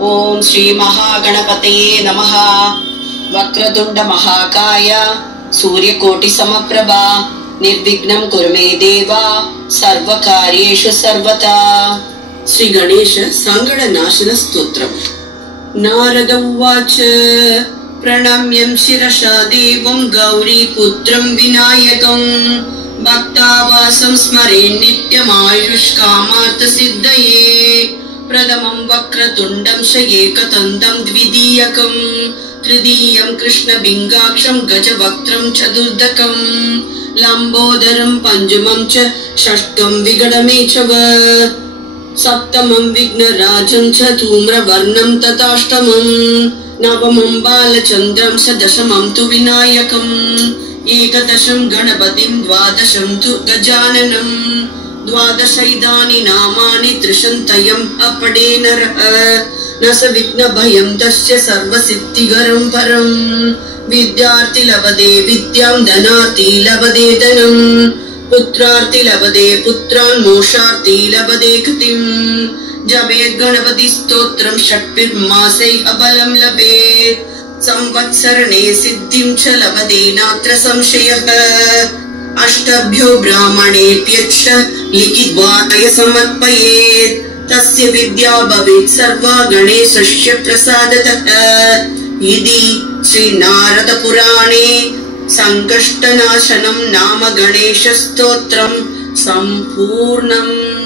ओम श्री महागणपतये नमः। वक्रतुंड महाकाय सूर्यकोटि समप्रभा निर्विघ्नं कुरु मे देवा सर्वकार्येषु सर्वदा। श्री गणेश संगड नाशन स्तोत्रम्। नारद उवाच प्रणम्यं शिरसा देवं गौरीपुत्रं विनायकं भक्तावासं स्मरे नित्यमायुष्कामार्थसिद्धये। प्रथमं वक्रतुण्डं शयेकदन्तं द्वितीयकं तृतीयं कृष्णबिङ्गाक्षं गजवक्त्रं चतुर्दकं लम्बोदरं पञ्चमं च षष्ठं विगणमेचव सप्तमं विघ्नराजं च धूम्रवर्णं तथाष्टमं नवमं बालचन्द्रं च दशमं तु विनायकम् एकदशं गणपतिं द्वादशं तु गजाननं द्वादशैदानि नामानि त्रिशन्तयम् अपडे नरः न स विघ्नभयं तस्य सर्वसिद्धिकरं परम्। विद्यार्थी लभते विद्यां धनार्थी लभते धनम् पुत्रार्थी लभते पुत्रान् मोक्षार्थी लभते गतिं। जपेत् गणपति स्तोत्रं षट्भिर्मासैः बलं लभेत् संवत्सरणे सिद्धिं च लभते नात्र संशयः। अष्टभ्यो ब्राह्मणेभ्यश्च लिखित्वा समर्पयेत् तस्य विद्या भवेत् सर्वा गणेशस्य प्रसादतः। इति श्री नारद पुराणे संकष्टनाशनं नाम गणेश स्तोत्रं सम्पूर्णम्।